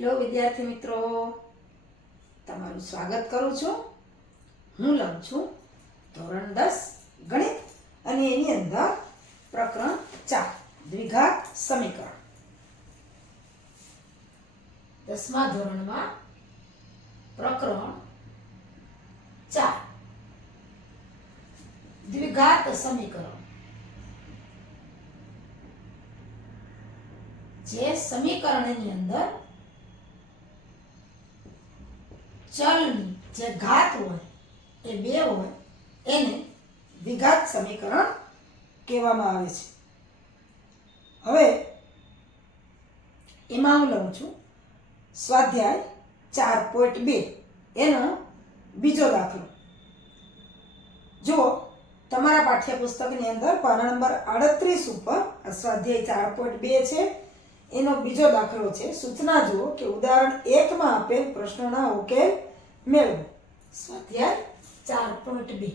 Hello વિદ્યાર્થી મિત્રો, તમારું સ્વાગત કરું છું. હું લઉં છું ધોરણ 10 ગણિત અને એની અંદર પ્રકરણ 4 દ્વિઘાત સમીકરણ. 10મા ધોરણમાં પ્રકરણ 4 દ્વિઘાત સમીકરણ. જે સમીકરણની અંદર ચલની જે ઘાત હોય એ 2 હોય એને દ્વિઘાત સમીકરણ કહેવામાં આવે છે. હવે એમાં હું લઉં છું સ્વાધ્યાય 4.2 એનો બીજો દાખલો. જો તમારા પાઠ્યપુસ્તકની અંદર પાના નંબર 38 ઉપર આ સ્વાધ્યાય 4.2 છે. એનો બીજો દાખલો છે. સૂચના જુઓ કે ઉદાહરણ 1 માં આપેલ પ્રશ્નોના ઉકેલ મેળવો. સ્વાધ્યાય 4.2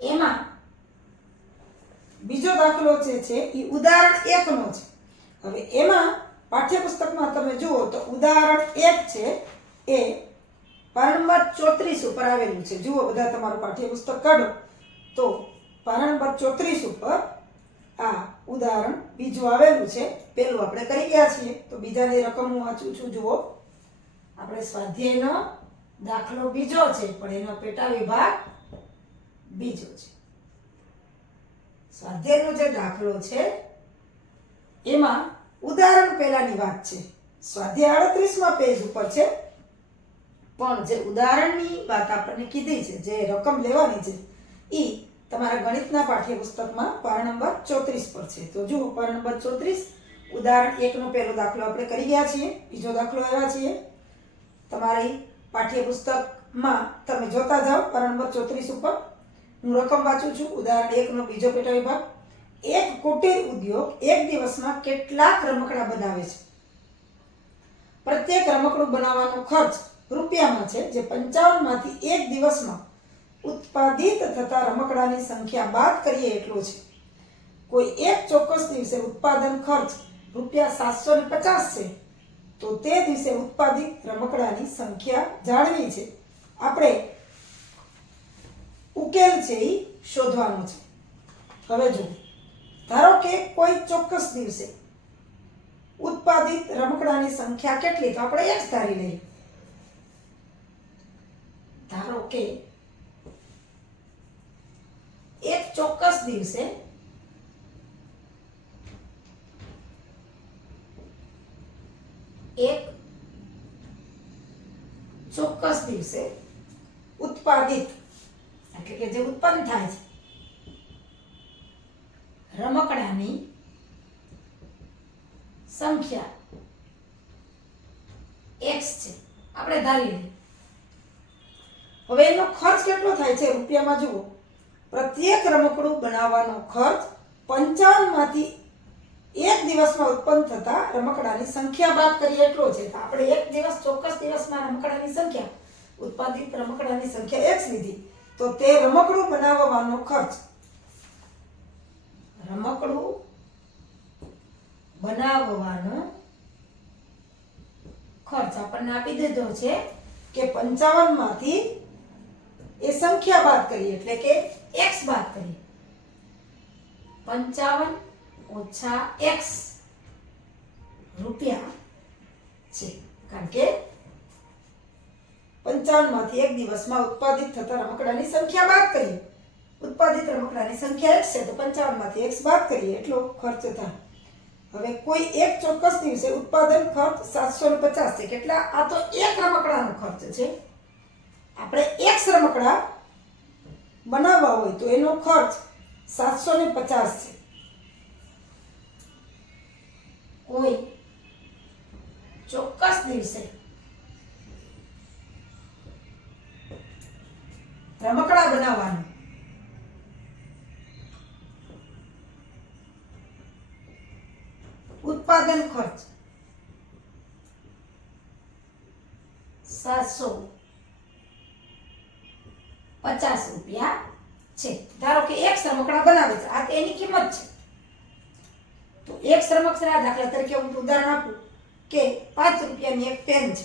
એમાં બીજો દાખલો જે છે એ ઉદાહરણ 1 નો છે. હવે એમાં પાઠ્યપુસ્તકમાં તમે જુઓ તો ઉદાહરણ 1 છે એ પાના નંબર 34 ઉપર આવેલું છે. જુઓ બધા તમારું પાઠ્યપુસ્તક કાઢો તો પાના નંબર 34 ઉપર આ ઉદાહરણ બીજું આવેલું છે. પેલું આપણે કરી ગયા છીએ તો બીજાની રકમ હું વાંચું છું. જુઓ, આપણે સ્વાધ્યાયનો દાખલો બીજો છે પણ એનો પેટા વિભાગ બીજો છે. સ્વાધ્યાયનો જે દાખલો છે એમાં ઉદાહરણ પહેલાની વાત છે. સ્વાધ્યાય 38માં પેજ ઉપર છે પણ જે ઉદાહરણની વાત આપણને કીધી છે, જે રકમ લેવાની છે એ તમારા ગણિતના પાઠ્યપુસ્તકમાં પાના નંબર 34 પર છે. તો જુઓ, પાના નંબર 34 ઉદાહરણ 1 નો પહેલો દાખલો આપણે કરી ગયા છીએ. બીજો દાખલો આવ્યા છીએ તમારી પાઠ્યપુસ્તકમાં. તમે જોતા જાઓ પાના નંબર 34 ઉપર. હું રકમ વાંચું છું. ઉદાહરણ 1 નો બીજો પેટા વિભાગ. એક કુટીર ઉદ્યોગ એક દિવસમાં કેટલાક રમકડા બનાવે છે? પ્રત્યેક રમકડું બનાવવાનો ખર્ચ રૂપિયામાં છે, જે 55 માંથી એક દિવસમાં ઉત્પાદિત થતા રમકડાની સંખ્યા બાદ કરીએ એટલો છે. કોઈ એક ચોક્કસ દિવસે ઉત્પાદન ખર્ચ ₹750 છે તો તે દિવસે ઉત્પાદિત રમકડાની સંખ્યા જાણવી છે. આપણે ઉકેલ છે એ શોધવાનો છે. હવે જો, ધારો કે કોઈ ચોક્કસ દિવસે ઉત્પાદિત રમકડાની સંખ્યા કેટલી, તો આપણે x ધારી લઈએ. ધારો કે એક ચોક્કસ દિવસે ઉત્પાદિત એટલે કે જે ઉત્પન્ન થાય છે રમકડાની સંખ્યા x છે, આપણે ધારી લઈએ. હવે એનો ખર્ચ કેટલો થાય છે રૂપિયામાં? જુઓ, પ્રત્યેક રમકડું બનાવવાનો ખર્ચ 55 માંથી એક દિવસમાં ઉત્પન્ન થતા રમકડાની સંખ્યા બાદ કરીએ એટલો છે. તો આપણે એક દિવસ, ચોક્કસ દિવસમાં રમકડાની સંખ્યા, ઉત્પાદિત રમકડાની સંખ્યા x લીધી. તો તે રમકડું બનાવવાનો ખર્ચ આપણને આપી દીધો છે કે 55 માંથી એ સંખ્યા બાદ કરીએ એટલે કે x બાદ કરીએ. 55 ઓછા x રૂપિયા છે, કારણ કે 55 માંથી એક દિવસમાં ઉત્પાદિત થતા રમકડાની સંખ્યા બાદ કરીએ. ઉત્પાદિત રમકડાની સંખ્યા x છે તો 55 માંથી x બાદ કરીએ એટલો ખર્ચ થાય. હવે કોઈ એક ચોક્કસ દિવસે ઉત્પાદન ખર્ચ 750 છે. કેટલા? આ તો એક રમકડાનો ખર્ચ છે. આપણે x રમકડા બનાવવા હોય તો એનો ખર્ચ 750 છે. કોઈ ચોક્કસ દિવસે રમકડા બનાવવાનું ઉત્પાદન ખર્ચ 750 રૂપિયા છે. ધારો કે એક રમકડા બનાવે છે, આ એની કિંમત છે. તો એક સમકક્ષરા દાખલા તરીકે હું ઉદાહરણ આપું કે 5 રૂપિયાની એક પેન છે.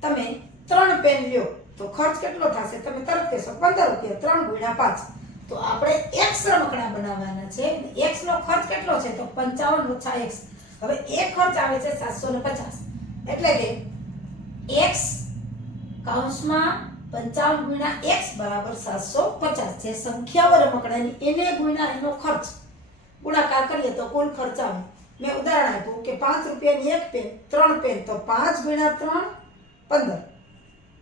તમે 3 પેન લ્યો તો ખર્ચ કેટલો થશે? તમે તરત કહેશો 15 રૂપિયા. 3 ગુણ્યા 5. તો આપણે x રમકડા બનાવવાના છે. x નો ખર્ચ કેટલો છે? તો 55 ઓછા x. હવે એક ખર્ચ આવે છે 750. એટલે કે x કૌંસમાં 55 ગુણ્યા x બરાબર 750. જે સંખ્યાઓ રમકડાની એને ગુણ્યા એનો ખર્ચ ગુણાકાર કરીએ તો કુલ ખર્ચ આવે. મેં ઉદાહરણ આપ્યું કે 5 રૂપિયાની એક પેન, 3 પેન, તો 5 ગુણ્યા 3 15.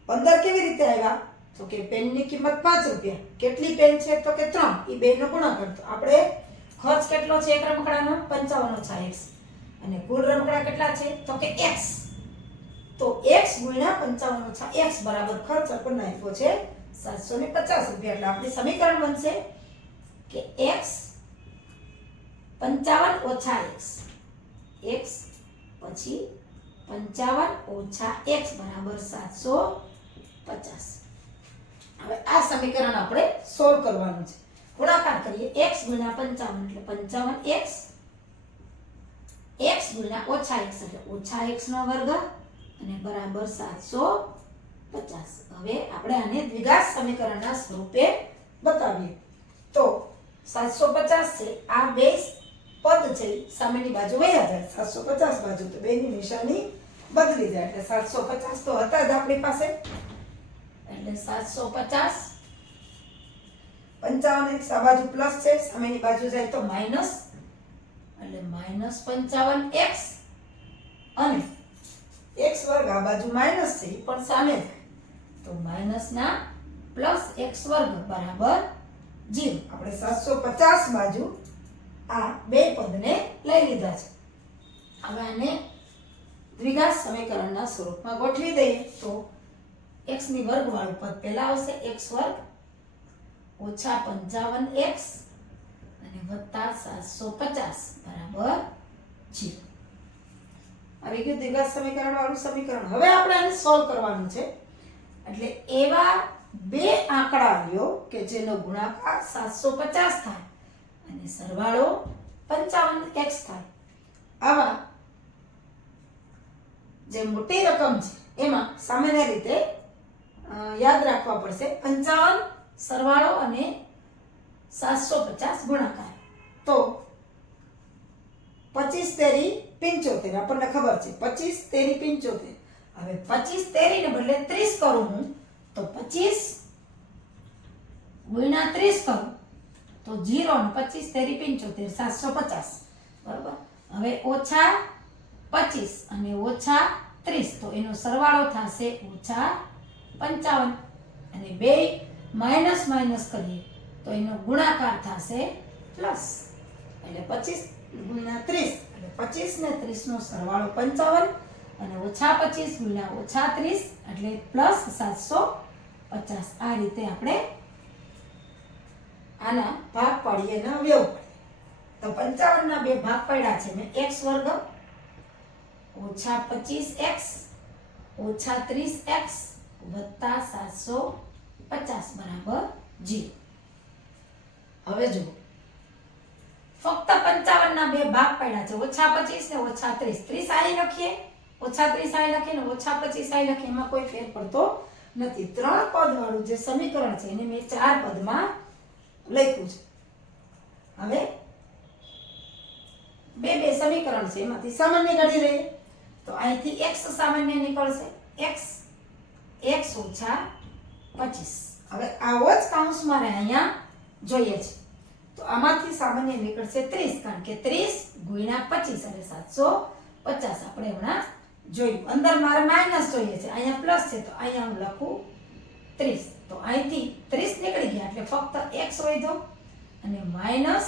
15 કેવી રીતે આવ્યા? તો કે પેનની કિંમત 5 રૂપિયા. કેટલી પેન છે? તો કે 3. એ બેનો ગુણાકાર. તો આપણે ખર્ચ કેટલો છે એક રમકડાનો? 55 ઓછા x. અને કુલ રમકડા કેટલા છે? તો કે x. તો x ગુણ્યા 55 ઓછા x બરાબર ખર્ચ આપણને આપ્યો છે 750 રૂપિયા. એટલે આપણું સમીકરણ બનશે કે x 55 ઓછા x. x પછી 55 ઓછા x બરાબર 750. હવે આ સમીકરણ આપણે સોલ્વ કરવાનું છે. ગુણાકાર કરીએ. x ગુણ્યા 55 એટલે 55x. x ગુણ્યા ઓછા x એટલે ઓછા x નો વર્ગ અને બરાબર 750. હવે આપણે આને દ્વિઘાત સમીકરણના સ્વરૂપે બતાવીએ. તો 750 છે. આ બે પદ છે સામેની બાજુ વયા જાય. 750 બાજુ તો બેની નિશાની બદલી જાય. એટલે 750 તો હતા જ આપણી પાસે. એટલે 750. 55x આ બાજુ પ્લસ છે, સામેની બાજુ જાય તો માઈનસ. એટલે -55x અને x વર્ગ આ બાજુ માઈનસ છે પણ સામે જાય તો માઈનસ ના પ્લસ x વર્ગ બરાબર 0. આપણે 750 બાજુ આ બે પદને લઈ લીધા છે. હવે આને દ્વિઘાત સમીકરણના સ્વરૂપમાં ગોઠવી દઈએ તો x ની વર્ગવાળું પદ પહેલા આવશે. x વર્ગ ઓછા 55x અને વત્તા 750 બરાબર 0. આવી ગયું દ્વિઘાત સમીકરણ વાળું સમીકરણ. હવે આપણે આને સોલ્વ કરવાનું છે. એટલે એવા બે આંકડા લ્યો કે જેનો ગુણાકાર 750 થાય અને સરવાળો 55x થાય. આવા જે મોટી રકમ છે એમાં સામાન્ય રીતે યાદ રાખવા પડશે 55 સરવાળો અને 750 ગુણાકાર. તો 25 તેરી 75 આપણને ખબર છે. 25 તેરી 75. હવે 25 તેરી ને બદલે 30 કરું હું તો 25 ગુણ્યા 30 કરું તો 0 અને 25 તેરી 75 750 બરાબર. હવે ઓછા 25 અને ઓછા 30 તો એનો સરવાળો થશે ઓછા 55 અને બે માઈનસ માઈનસ કરીએ તો એનો ગુણાકાર થશે પ્લસ. એટલે 25 ગુણ્યા 30 એટલે 25 ને 30 નો સરવાળો 55 અને ઓછા 25 ગુણ્યા ઓછા 30 એટલે પ્લસ 750. આ રીતે આપણે આના ભાગ પાડીએ ને અવયવ પાડીએ. તો 55 ના બે ભાગ પાડ્યા છે મેં. x વર્ગ ઓછા 25x ઓછા 30x વત્તા 750 બરાબર 0. હવે જુઓ ફક્ત 55 ના બે ભાગ પાડ્યા છે. ઓછા 25 ને ઓછા 30. 30 અહીં લખીએ, ઓછા 30 અહીં લખીએ ને ઓછા 25 અહીં લખીએ, એમાં કોઈ ફેર પડતો નથી. 3 પદ વાળું જે સમીકરણ છે એને મેં 4 પદમાં લખ્યું છે. હવે બે સમીકરણ છે એમાંથી સામાન્ય કાઢી લઈએ તો અહીંથી x સામાન્ય નીકળશે. x ઓછા 25. હવે આવો જ કૌંસમાં અહીંયા જોઈએ છે તો આમાંથી સામાન્ય નીકળશે 30 કારણ કે 30 ગુણ્યા 25 એટલે 750 આપણે હમણાં જોયું. અંદર મારે માઈનસ જોઈએ છે, અહીંયા પ્લસ છે તો અહીંયા હું લખું 30. તો અહીંથી 30 નીકળી ગયા એટલે ફક્ત x વધ્યો અને માઈનસ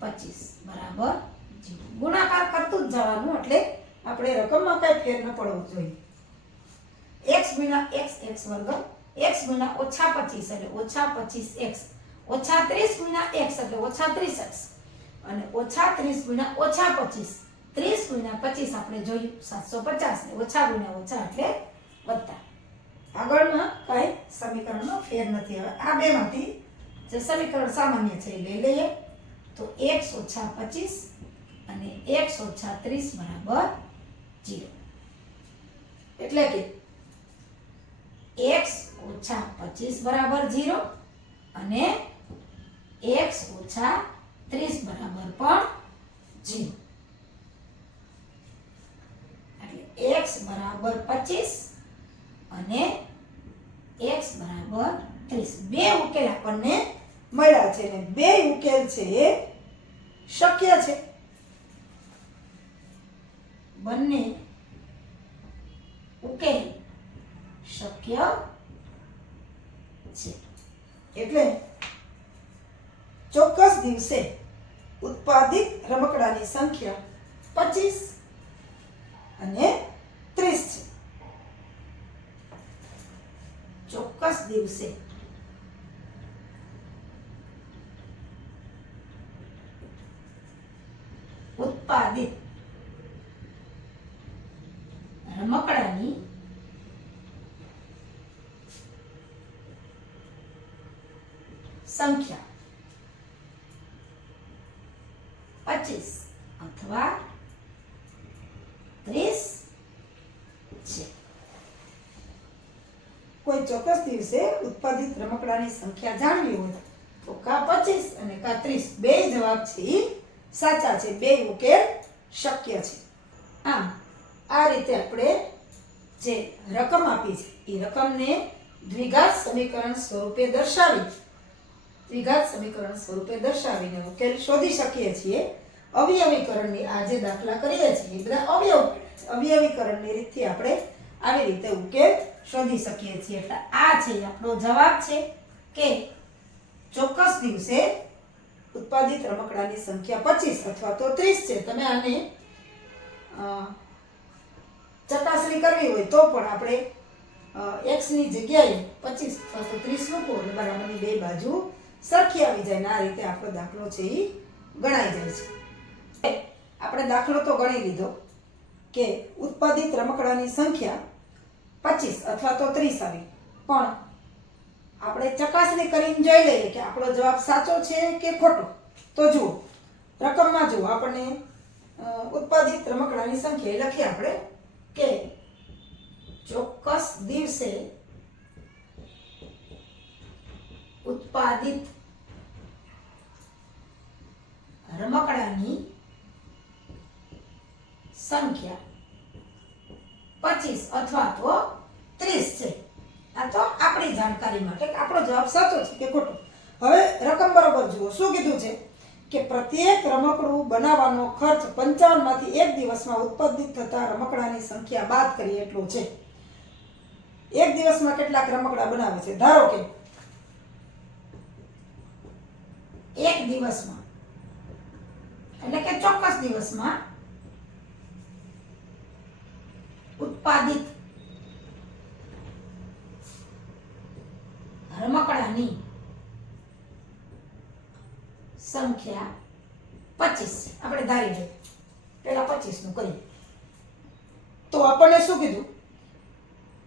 25 બરાબર 0. ગુણાકાર કરતું જ જવાનું એટલે આપણે રકમમાં કઈ ફેર ન પડવો જોઈએ. x ગુણ્યા x વર્ગ, x ગુણ્યા ઓછા 25 એટલે ઓછા 25x, ઓછા 30 ગુણ્યા x એટલે ઓછા 30x અને ઓછા 30 ગુણ્યા ઓછા 25, 30 ગુણ્યા 25 આપણે જોયું 750 ને ઓછા ગુણ્યા ઓછા એટલે વત્તા. આગળમાં કઈ સમીકરણનો ફેર નથી. હવે આ બેમાંથી જે સમીકરણ સામાન્ય છે એ લઈ લઈએ તો x ઓછા 25 અને x ઓછા 30 બરાબર 0. એટલે કે x ઓછા 25 બરાબર 0 અને x ઓછા 30 બરાબર પણ 0. એટલે x બરાબર 25 અને x બરાબર 30. બે ઉકેલ આપણને મળ્યા છે અને બે ઉકેલ છે એ શક્ય છે. બંને ઉકેલ શક્ય છે. એટલે ચોક્કસ દિવસે ઉત્પાદિત રમકડાની સંખ્યા 25 અને 30 છે. ચોક્કસ દિવસે ઉત્પાદિત રમકડાની સંખ્યા 25 અથવા 30 છે. કોઈ ચોક્કસ દિવસે ઉત્પાદિત રમકડાની સંખ્યા જાણવી હોય તો કા 25 અને કા 30 બે જવાબ છે એ સાચા છે. બે ઉકેલ શક્ય છે. આમ આ રીતે આપણે જે રકમ આપી છે એ રકમને દ્વિઘાત સમીકરણ સ્વરૂપે દર્શાવીને ઉકેલ શોધી શકીએ છીએ. અવયવીકરણની આ જે દાખલા કરીએ છીએ એ બધા અવયવીકરણની રીતથી આપણે આવી રીતે ઉકેલ શોધી શકીએ છીએ. એટલે આ છે આપણો જવાબ છે કે ચોક્કસ દિવસે ઉત્પાદિત રમકડાની સંખ્યા 25 અથવા તો 30 છે. તમે આને ચકાસણી કરવી હોય તો પણ આપણે x ની જગ્યાએ 25 અથવા તો 30 મૂકો એટલે બરાબરની બે બાજુ સરખી આવી જાય ને આ રીતે આપણો દાખલો છે એ ગણાઈ જાય છે. આપણે દાખલો તો ગણી લીધો કે ઉત્પાદિત રમકડાની સંખ્યા 25 અથવા તો 30 આવી, પણ આપણે ચકાસણી કરીને જોઈ લઈએ કે આપણો જવાબ સાચો છે કે ખોટો. તો જુઓ રકમમાં જુઓ આપણને ઉત્પાદિત રમકડાની સંખ્યા લખીએ આપણે કે ચોક્કસ દિવસે ઉત્પાદિત રમકડાની સંખ્યા 25 અથવા તો 30 છે. આ તો આપણી જાણકારી માટે કે આપણો જવાબ સાચો છે કે ખોટો. હવે રકમ બરોબર જુઓ. શું કીધું છે કે પ્રત્યેક રમકડું બનાવવાનો ખર્ચ 55 માંથી એક દિવસમાં ઉત્પાદિત થતા રમકડાની સંખ્યા બાદ કરીએ એટલો છે. એક દિવસમાં કેટલાક રમકડા બનાવે છે? ધારો કે એક દિવસમાં એટલે કે ચોક્કસ દિવસમાં ઉત્પાદિત રમકડાની સંખ્યા 25 આપણે ધારી લઈએ. પહેલા 25 નું કરીએ તો આપણને શું કીધું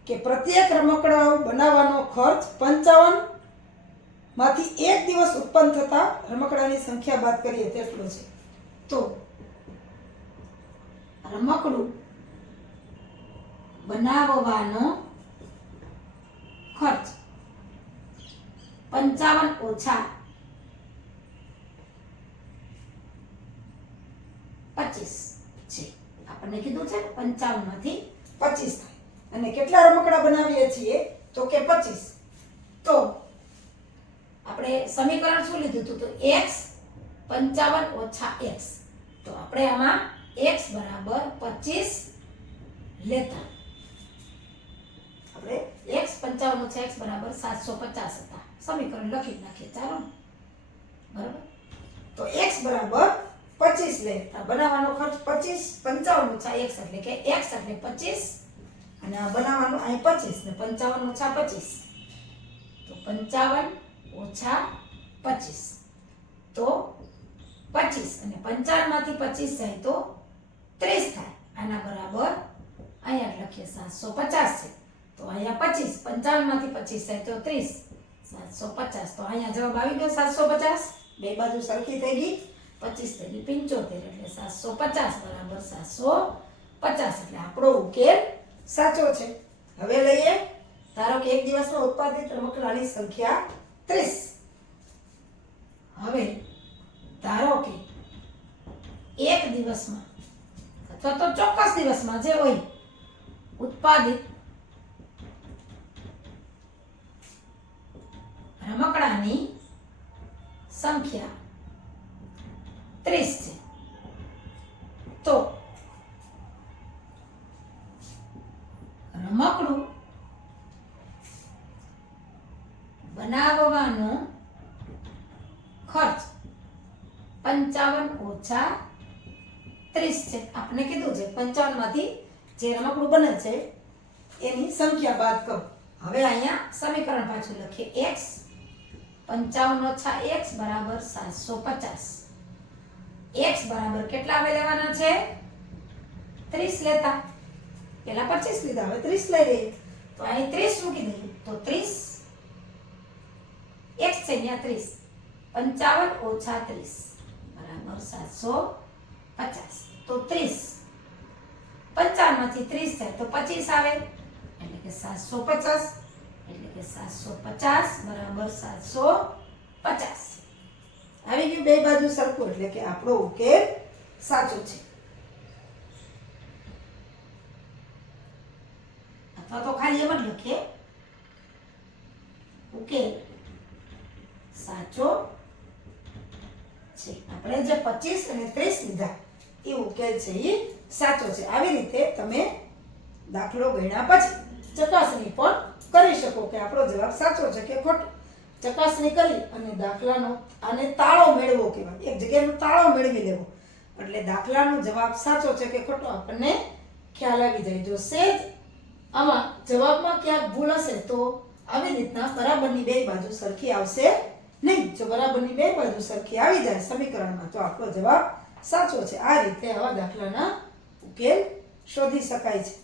કે પ્રત્યેક રમકડા બનાવવાનો ખર્ચ 55 માંથી એક દિવસ ઉત્પન્ન થતા રમકડાની સંખ્યા બાદ કરીએ તેટલો છે. તો રમકડું બનાવવાનો ખર્ચ 55 ઓછા 25 છે. આપણને કીધું છે 55 માંથી 25 થાય અને કેટલા રમકડા બનાવીએ છીએ તો કે 25. તો આપણે સમીકરણ શું લીધું હતું? તો x 55 ઓછા x. તો આપણે આમાં x બરાબર 25 લેતા આપણે x 55 ઓછા x બરાબર 750 હતા. સમીકરણ લખી નાખીએ ચાલો ને, બરાબર. તો x બરાબર 25 લેતા બનાવવાનો ખર્ચ 25, 55 ઓછા x એટલે કે x એટલે 25 અને આ બનાવવાનું અહીં 25 ને 55 ઓછા 25 તો 55 ઓછા 25 તો 25 અને 55 માંથી 25 જાય તો 30 થાય. આના બરાબર અહીંયા લખીએ 750 છે. તો અહીંયા 25, 55 માંથી 25 જાય તો 30, 750. તો અહીંયા જવાબ આવી ગયો 750. બે બાજુ સરખી થઈ ગઈ 25 તેરી 75 એટલે 750 બરાબર 750 એટલે આપણો ઉકેલ સાચો છે. હવે લઈએ ધારો કે એક દિવસમાં ઉત્પાદિત રમકડાની સંખ્યા 30. હવે ધારો કે એક દિવસમાં અથવા તો ચોક્કસ દિવસમાં જે હોય ઉત્પાદિત રમકડાની સંખ્યા 30 છે. તો રમકડું બનાવવાનો ખર્ચ 55 ઓછા 30 છે. આપણે કીધું છે 55 માંથી જે રમકડું બને છે એની સંખ્યા બાદ કરો. હવે અહીંયા સમીકરણ પાછું લખીએ. x 55 ઓછા x બરાબર 750. x બરાબર કેટલા હવે લેવાના છે? 30 લેતા. પહેલા 25 લીધા, હવે 30 લઈ લઈએ. તો અહીં 30 મૂકી દઈએ તો 30 x છે અહીંયા 30. 55 ઓછા 30 બરાબર 750. તો 30 55 માંથી 30 થાય તો 25 આવે એટલે કે 750. એટલે કે 750 બરાબર 750. આવી ગયું બે બાજુ સરખું એટલે કે આપણો ઉકેલ સાચો છે. અથવા તો ખાલી એમ જ લખીએ ઉકેલ સાચો છે. આપણે જે 25 અને 30 લીધા એ ઉકેલ છે એ સાચો છે. આવી રીતે તમે દાખલો ગણ્યા પછી ચકાસણી પણ કરી શકો કે આપણો જવાબ સાચો છે કે ખોટો. ચકાસણી કરી અને દાખલાનો આને તાળો મેળવો કહેવાય. એક જગ્યાનો તાળો મેળવી લેવો એટલે દાખલાનો જવાબ સાચો છે કે ખોટો આપણને ખ્યાલ આવી જાય. જો સેજ આમાં જવાબમાં ક્યાંક ભૂલ હશે તો આવી રીતના બરાબરની બે બાજુ સરખી આવશે નહીં. જો બરાબરની બે બાજુ સરખી આવી જાય સમીકરણમાં તો આપણો જવાબ સાચો છે. આ રીતે આવા દાખલાના ઉકેલ શોધી શકાય છે.